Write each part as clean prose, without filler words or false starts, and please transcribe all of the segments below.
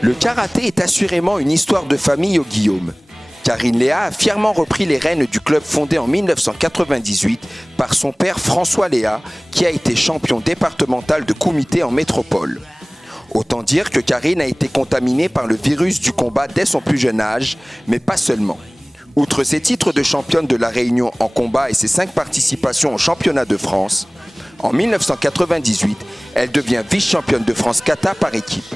Le karaté est assurément une histoire de famille au Guillaume. Karine Léa a fièrement repris les rênes du club fondé en 1998 par son père François Léa, qui a été champion départemental de kumité en métropole. Autant dire que Karine a été contaminée par le virus du combat dès son plus jeune âge, mais pas seulement. Outre ses titres de championne de la Réunion en combat et ses 5 participations au championnat de France, en 1998, elle devient vice-championne de France kata par équipe.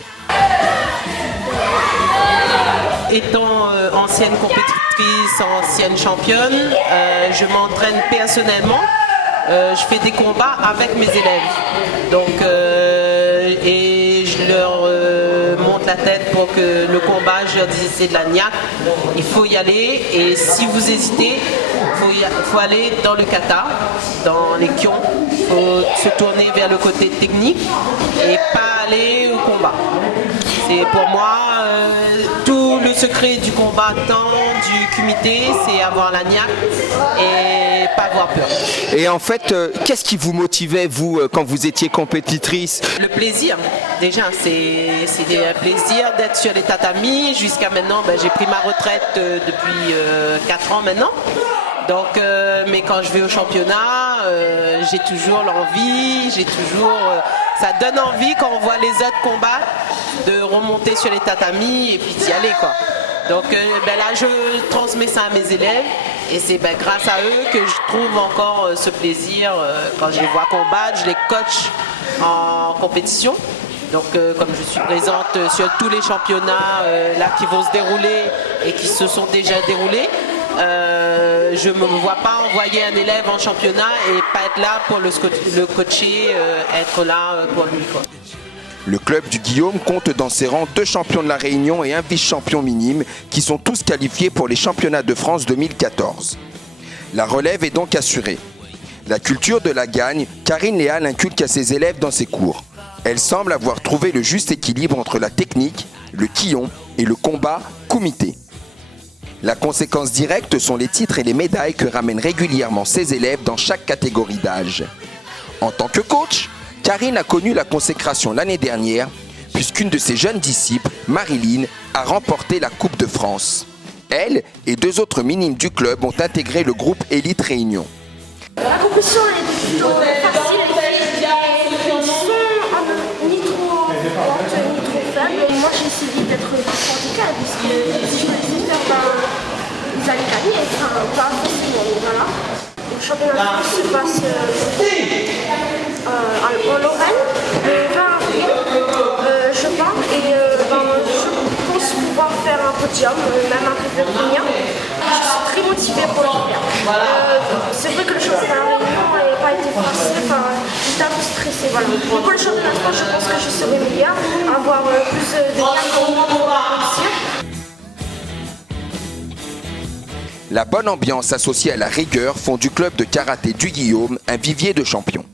Étant ancienne compétitrice, ancienne championne, je m'entraîne personnellement. Je fais des combats avec mes élèves. Donc, et je leur monte la tête pour que le combat, je leur dis c'est de la niaque, il faut y aller. Et si vous hésitez, il faut aller dans le kata, dans les kions. Il faut se tourner vers le côté technique et pas aller au combat. C'est pour moi tout le secret du combattant, du kumité, c'est avoir la niaque et pas avoir peur. Et en fait, qu'est-ce qui vous motivait, vous, quand vous étiez compétitrice? Le plaisir, déjà, c'est un plaisir d'être sur les tatamis. Jusqu'à maintenant, j'ai pris ma retraite depuis 4 ans maintenant. Donc, mais quand je vais au championnat, j'ai toujours l'envie, ça donne envie quand on voit les autres combattre, de remonter sur les tatamis et puis d'y aller, quoi. Donc là, je transmets ça à mes élèves et c'est grâce à eux que je trouve encore ce plaisir quand je les vois combattre, je les coach en compétition. Donc comme je suis présente sur tous les championnats là qui vont se dérouler et qui se sont déjà déroulés, je ne me vois pas envoyer un élève en championnat et pas être là pour le coacher, être là pour lui, quoi. Le club du Guillaume compte dans ses rangs 2 champions de la Réunion et un vice-champion minime qui sont tous qualifiés pour les championnats de France 2014. La relève est donc assurée. La culture de la gagne, Karine Léa l'inculque à ses élèves dans ses cours. Elle semble avoir trouvé le juste équilibre entre la technique, le kion et le combat kumité. La conséquence directe sont les titres et les médailles que ramènent régulièrement ses élèves dans chaque catégorie d'âge. En tant que coach, Karine a connu la consécration l'année dernière, puisqu'une de ses jeunes disciples, Marilyn, a remporté la Coupe de France. Elle et 2 autres minimes du club ont intégré le groupe Élite Réunion. La compétition est plutôt facile, ils sont ni trop fortes ni trop faibles. Moi j'ai essayé d'être plus handicap, parce que si je me dis ils allaient gagner, pas facilement, voilà. Le championnat de France se passe en Lorraine, le 20 avril, je pense, et je pense pouvoir faire un podium, même un triple première. Je suis très motivée pour le faire. C'est vrai que le championnat de la Réunion n'a pas été facile, j'étais un peu stressée. Voilà. Pour le championnat de France, je pense que je serai meilleure, avoir plus de gains pour réussir. La bonne ambiance associée à la rigueur font du club de karaté du Guillaume un vivier de champions.